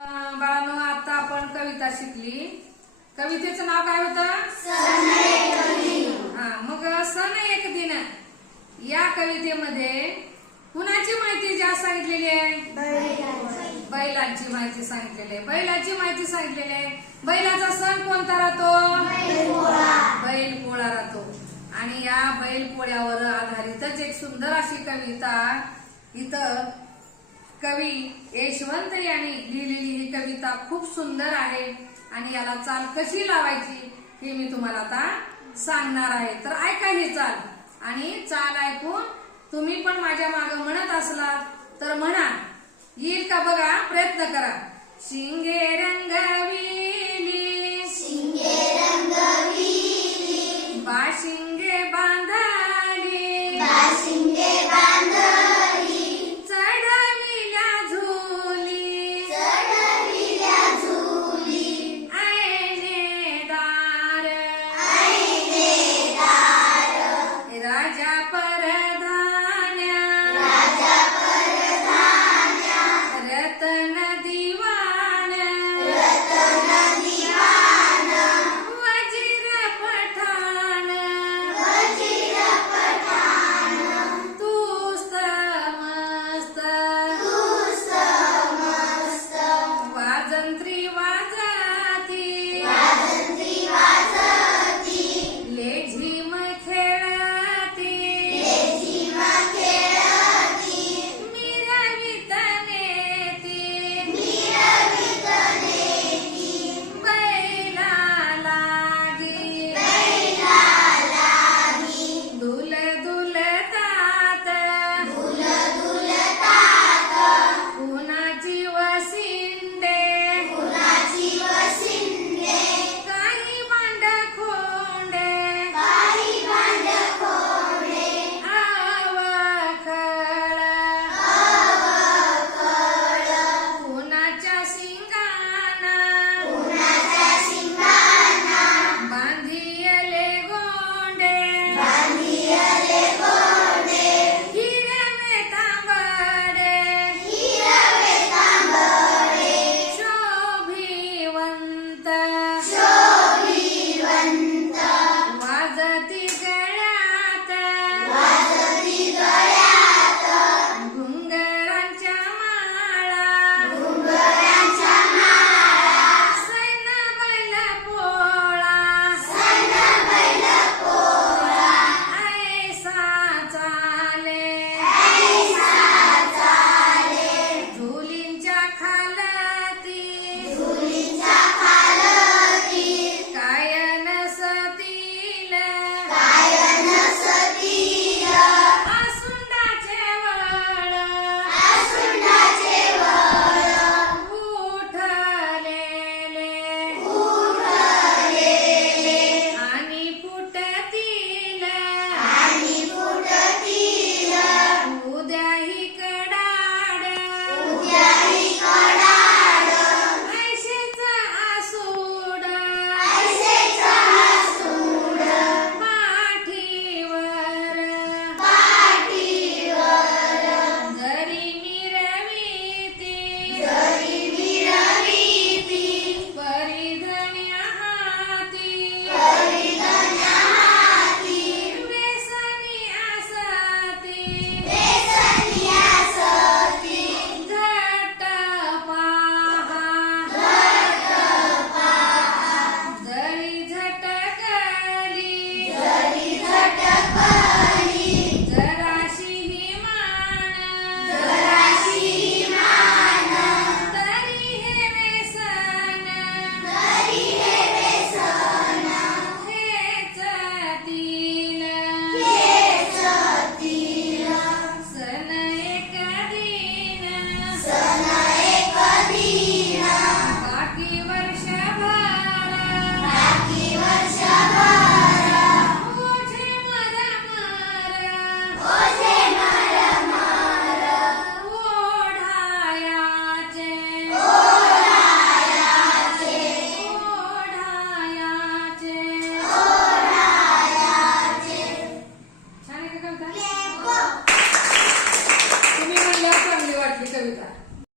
बाळानो आता आपण कविता शिकली. कवितेचं नाव काय होतं? हा मग सण एक दिन. या कवितेमध्ये कुणाची माहिती जास्त सांगितलेली आहे? बैलांची. माहिती सांगितलेली आहे. बैलाची माहिती सांगितलेली आहे. बैलाचा सण कोणता राहतो? बैल पोळा राहतो. आणि या बैल पोळ्यावर आधारितच एक सुंदर अशी कविता इथं कवी यशवंत यांनी लिहिलेली ही कविता खूप सुंदर आहे आणि याला चाल कशी लावायची हे मी तुम्हाला आता सांगणार आहे. तर ऐका ही चाल. आणि चाल ऐकून तुम्ही पण माझ्या मागे म्हणत असलात तर म्हणा. येईल का बघा प्रयत्न करा. शिंगे रंगवी